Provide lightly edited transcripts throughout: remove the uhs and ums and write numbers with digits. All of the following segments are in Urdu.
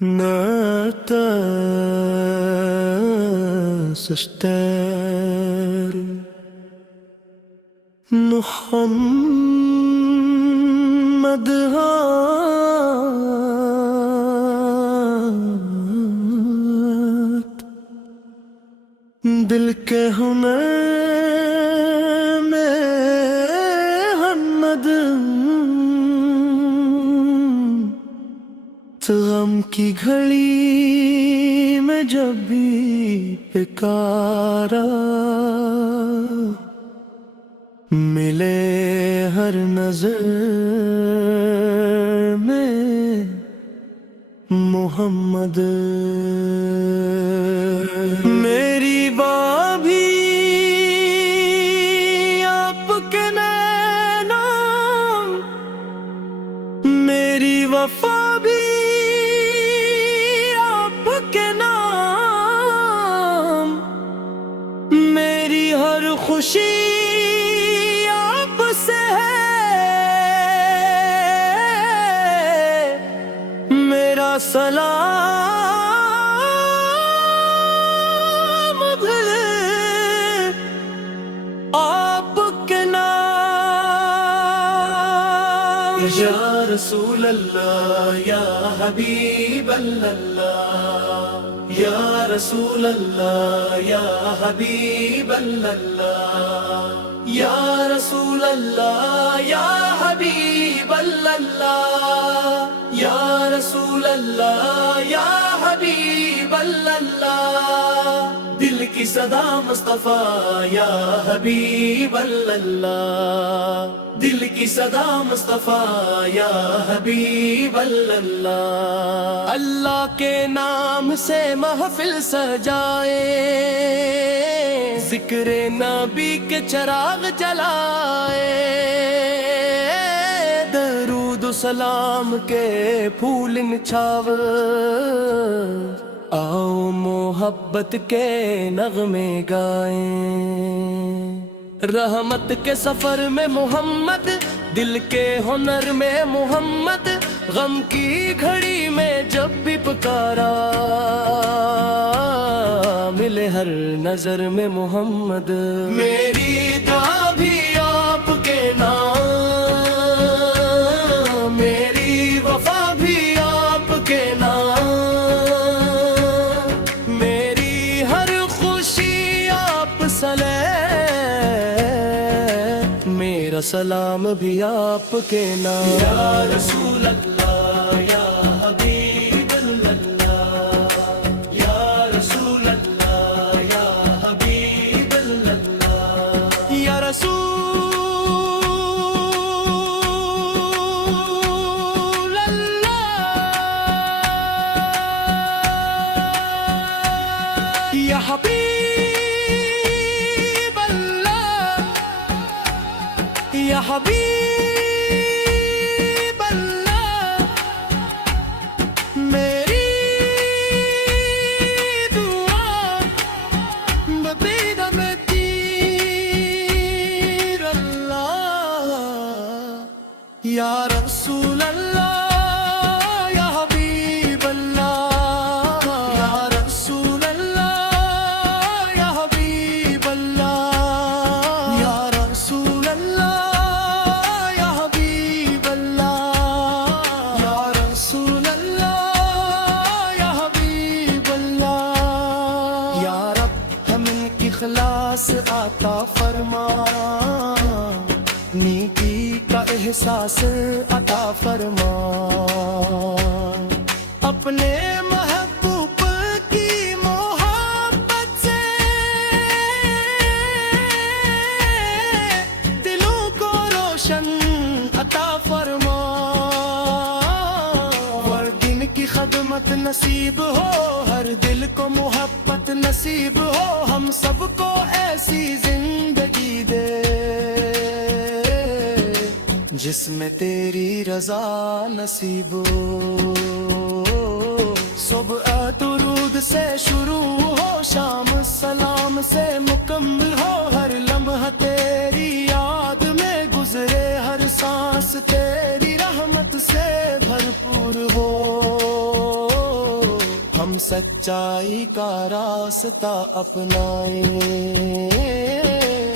ناس اشتار محمد هات دل کے ہنر میں محمد غم کی گھڑی میں جب بھی پکارا ملے ہر نظر میں محمد میری بات بھی آپ کے نینوں میری وفا بھی آپ کے نام میری ہر خوشی آپ سے ہے میرا سلام بھی آپ کے نام یا رسول اللہ یا حبیب اللہ یا رسول اللہ یا حبیب اللہ یا رسول اللہ یا حبیب اللہ یا رسول اللہ یا حبیب اللہ دل کی صدا مصطفیٰ یا حبیب اللہ دل کی صدا مصطفیٰ یا حبیب اللہ اللہ کے نام سے محفل سجائے ذکر نبی کے چراغ جلائے درود و سلام کے پھول نچھاور آؤ محبت کے نغمے گائیں رحمت کے سفر میں محمد دل کے ہنر میں محمد غم کی گھڑی میں جب بھی پکارا ملے ہر نظر میں محمد میری دعا بھی آپ کے نام میری وفا بھی آپ کے نام میری ہر خوشی آپ سلے میرا سلام بھی آپ کے نام یا رسول اللہ یا حبیب اللہ یا رسول اللہ یا حبیب اللہ یا رسول اللہ یا حبیب یا حبیب اللہ میری دعا بدید میں تیر اللہ یا رسول اللہ یا حبیب اللہ یا رسول اللہ یا حبیب اللہ یا رسول اللہ اخلاص عطا فرما نیکی کا احساس عطا فرما اپنے محبوب کی محبت سے دلوں کو روشن عطا فرما ہر دن کی خدمت نصیب ہو ہر دل کو محبت نصیب ہو ہم سب کو ایسی زندگی دے جس میں تیری رضا نصیب ہو صبح درود سے شروع ہو شام سلام سے مکمل ہو ہر لمحہ تیری یاد میں گزرے ہر سانس تیری رحمت سے بھرپور ہو ہم سچائی کا راستہ اپنائیں،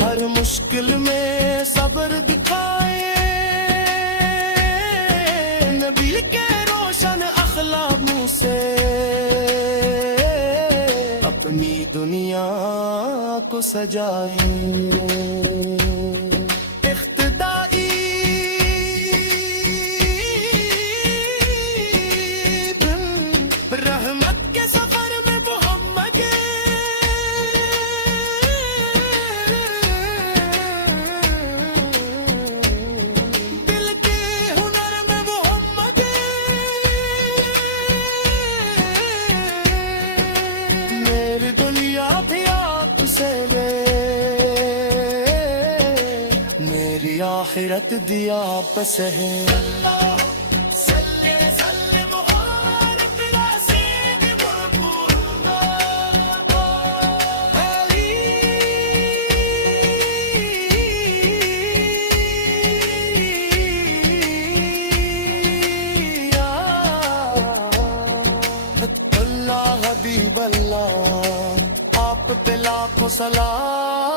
ہر مشکل میں صبر دکھائیں، نبی کے روشن اخلاق منہ سے اپنی دنیا کو سجائیں۔ اقتدائی رحمت کے سفر میں محمد، دل کے ہنر میں محمد، میری دنیا بھی آپ سے لے، میری آخرت دیا پس ہے۔ حبیب اللہ آپ پہ لاکھوں سلام،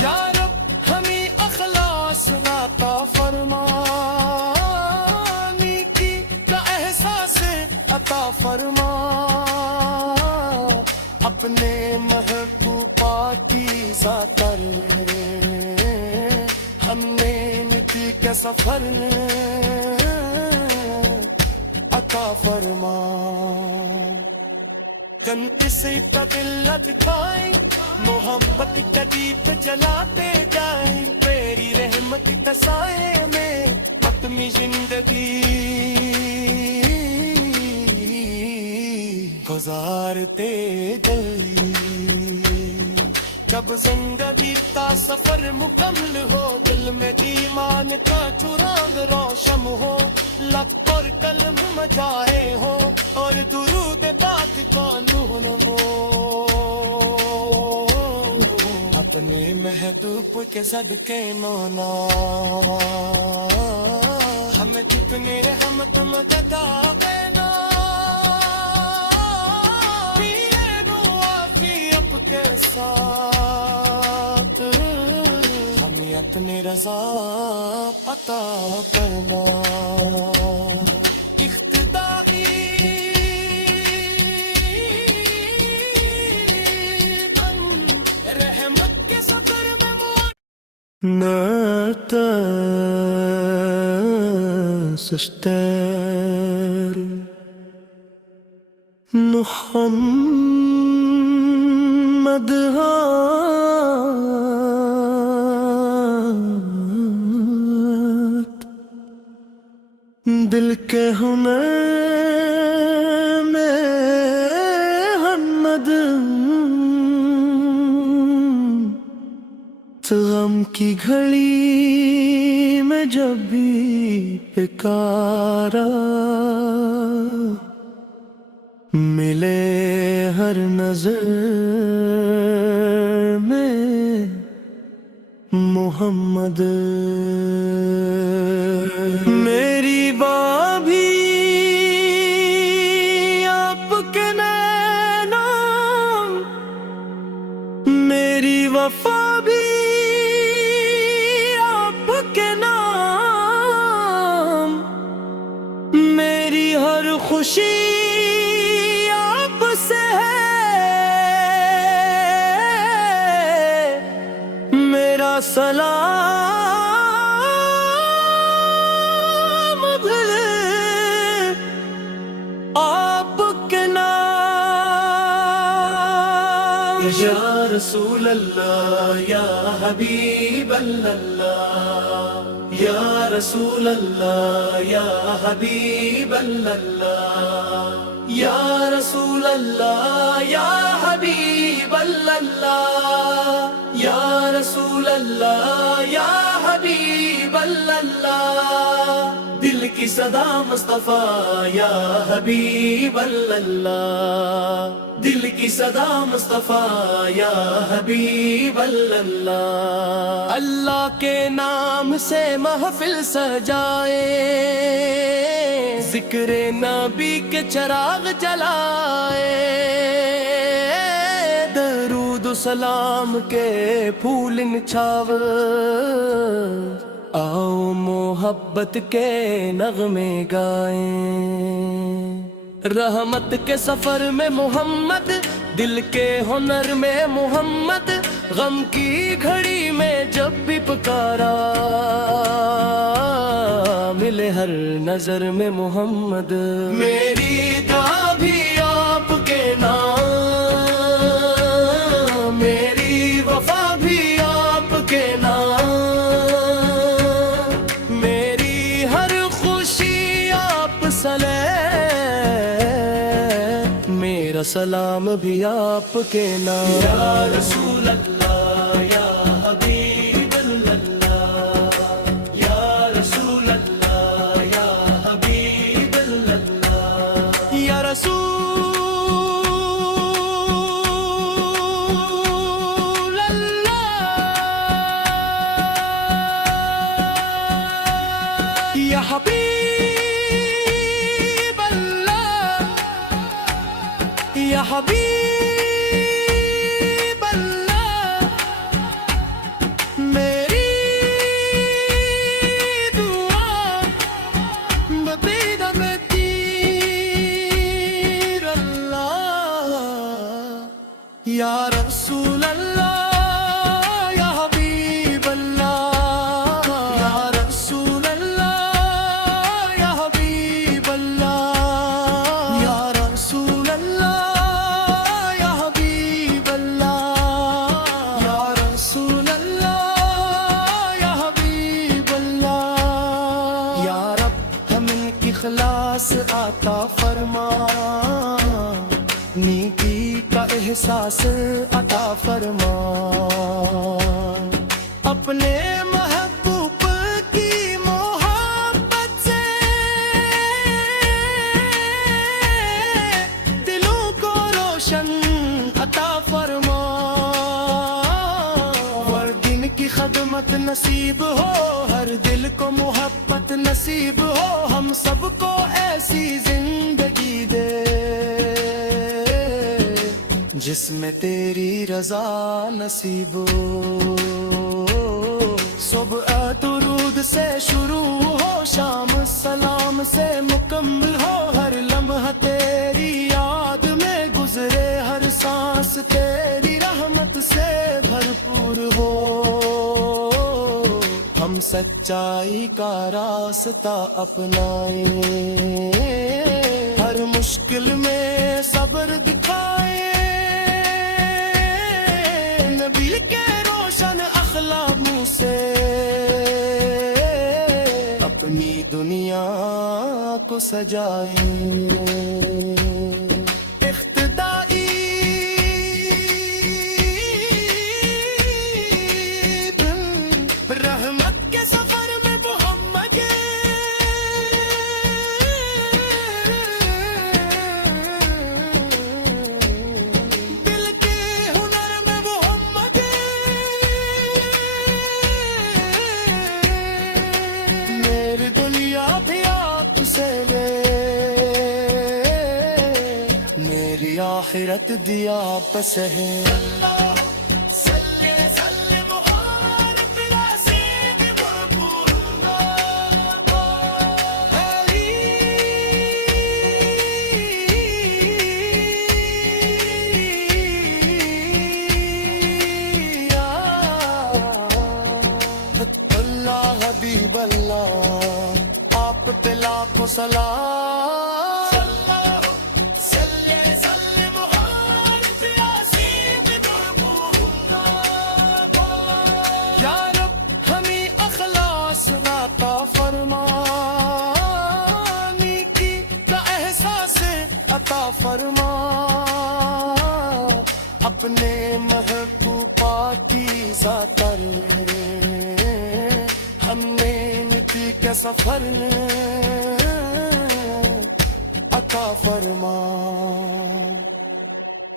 یا رب ہمیں اخلاص عطا فرما، نیکی کا احساس عطا فرما، اپنے محبوب پاکیزہ تر ہم نے نیکی کا سفر عطا فرما، جنت سے دل لٹکائیں، محبت کا دیپ جلاتے جائیں، تیری رحمت کے سائے میں اپنی زندگی گزارتے جلدی، جب زندگی کا سفر مکمل ہو، دل میں ایمان کا چراغ روشن ہو، لب پر قلم مجائے ہو، اور درود پاک کا نور ہو، اپنے محبوب کے صدقے مولا ہمیں جتنے رحمت مدد دینا، کے ساتھ ہمیں اپنی رضا عطا کرنا، اقتدائی رحمت کے سفر میں ناتا سستر دل کے ہنر میں محمد، غم کی گھڑی میں جب بھی پکارا، ملے ہر نظر میں محمد، میری بات بھی آپ کے نینوں، میری وفا بھی آپ کے نام، میری ہر خوشی آپ سے ہے، میرا سلام آپ کے نام، یا رسول اللہ یا حبیب اللہ، یا رسول اللہ یا حبیب اللہ، یا رسول اللہ یا حبیب اللہ، یا رسول اللہ یا حبیب اللہ، دل کی کی صدا مصطفیٰ یا حبیب اللہ، دل کی صدا مصطفیٰ یا حبیب اللہ۔ اللہ کے نام سے محفل سجائے، ذکر نبی کے چراغ جلائے، درود و سلام کے پھول نچھاور، آؤ محبت کے نغمے گائیں۔ رحمت کے سفر میں محمد، دل کے ہنر میں محمد، غم کی گھڑی میں جب بھی پکارا، ملے ہر نظر میں محمد۔ میری دعا بھی آپ کے نام، میری وفا بھی آپ کے نام، میری ہر خوشی آپ سلے، میرا سلام بھی آپ کے نام۔ یا رسول اللہ یا حبیب اللہ، یا رسول اللہ یا حبیب اللہ، یا رسول اللہ یا حبیب یا حبیب اللہ، میری دعا بدیدہ میں تیر اللہ، یا رسول اللہ یا حبیب اللہ، یا رسول اللہ یا حبیب اللہ، یا رسول اللہ اخلاص عطا فرما، نیکی کا احساس عطا فرما، اپنے محبوب کی محبت سے دلوں کو روشن عطا فرما، ہر دن کی خدمت نصیب ہو، ہر دل کو محبت نصیب ہو، ہم سب کو ایسی زندگی دے جس میں تیری رضا نصیب ہو۔ صبح درود سے شروع ہو، شام سلام سے مکمل ہو، ہر لمحہ تیری یاد میں گزرے، ہر سانس تیری رحمت سے بھرپور ہو، ہم سچائی کا راستہ اپنائیں، ہر مشکل میں صبر دکھائیں، نبی کے روشن اخلاق سے اپنی دنیا کو سجائیں۔ میری آخرت دیا پس ہے، اللہ حبیب اللہ، آپ پہ لاکھوں سلام، فرما اپنے محبوبہ کی ذات ہم نے کے سفر عطا فرما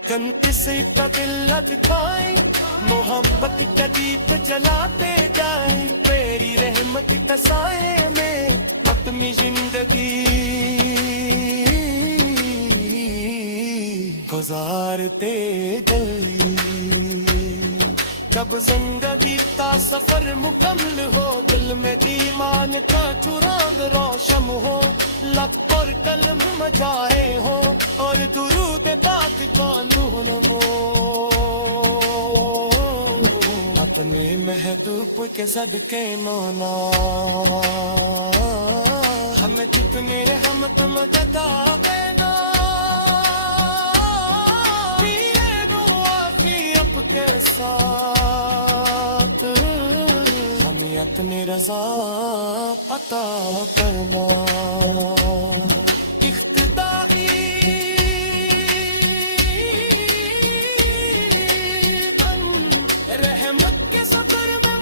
کن کسی کا دل لٹکائے محبت کا دیپ جلاتے جائیں تیری رحمت کا سائے میں اپنی زندگی گزارتے جلدی جب زندگی کا سفر مکمل ہو دل میں ایمان کا چراغ روشن ہو لب پر قلم مجائے ہو اور درود پاک کا نور ہو اپنے محبوب کے صدقے نونا ہمیں کتنے رحمت مدد دینا کے ساتھ ہمیں اپنی رضا عطا کرنا اقتدائی رحمت کے سفر میں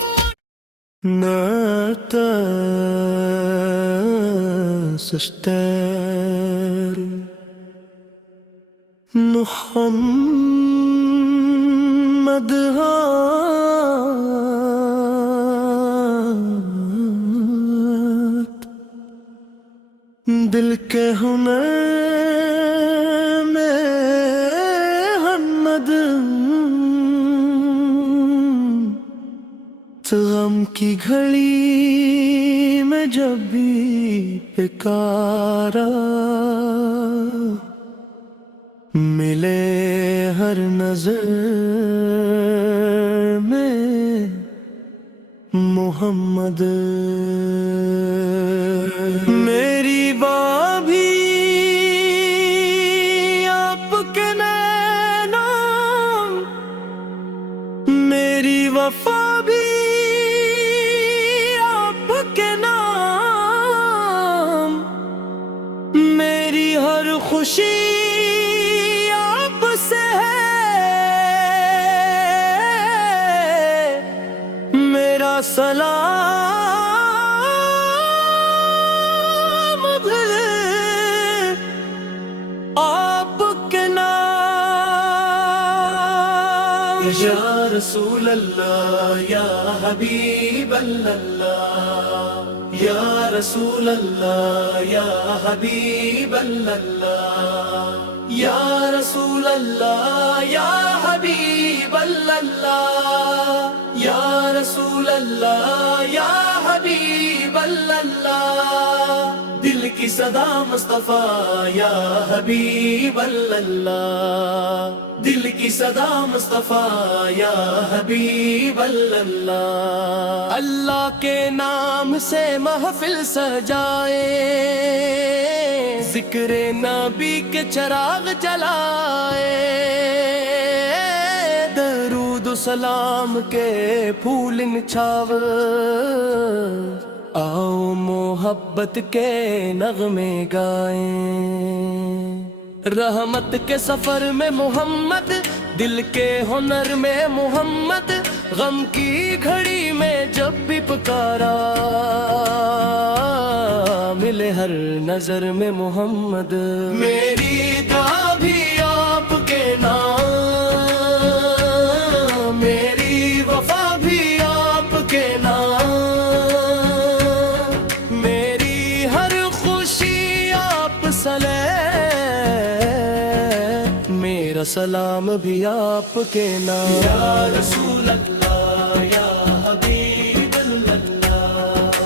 ناتا سستر دل کے ہنر میں محمد غم کی گھڑی میں جب بھی پکارا ملے ہر نظر میں محمد میری بات بھی آپ کے نینوں میری وفا بھی آپ کے نام میری ہر خوشی سلام بھی آپ کے نام یا رسول اللہ یا حبیب اللہ یا رسول اللہ یا حبیب اللہ یا رسول اللہ یا حبیب اللہ یا رسول اللہ یا حبیب اللہ دل کی صدا مصطفیٰ یا حبیب اللہ دل کی صدا مصطفیٰ یا حبیب اللہ اللہ کے نام سے محفل سجائے ذکر نبی کے چراغ جلائے درود و سلام کے پھول نچھاور آؤ محبت کے نغمے گائیں رحمت کے سفر میں محمد دل کے ہنر میں محمد غم کی گھڑی میں جب بھی پکارا ملے ہر نظر میں محمد میری دعا بھی آپ کے نام میری وفا بھی آپ کے نام میری ہر خوشی آپ سلے میرا سلام بھی آپ کے نام یا رسول اللہ یا حبیب اللہ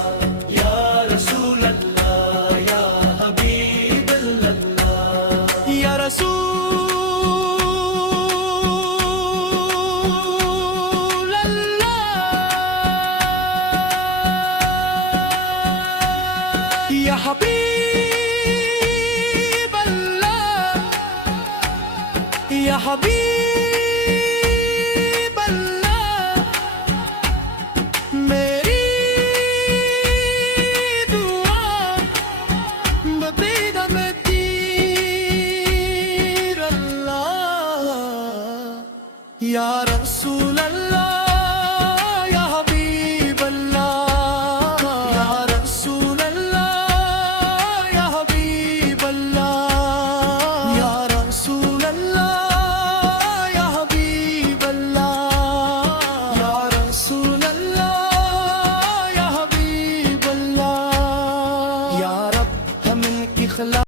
یا رسول اللہ یا حبیب اللہ یا رسول اللہ یا حبیب اللہ یا حبیب اللہ اخلاص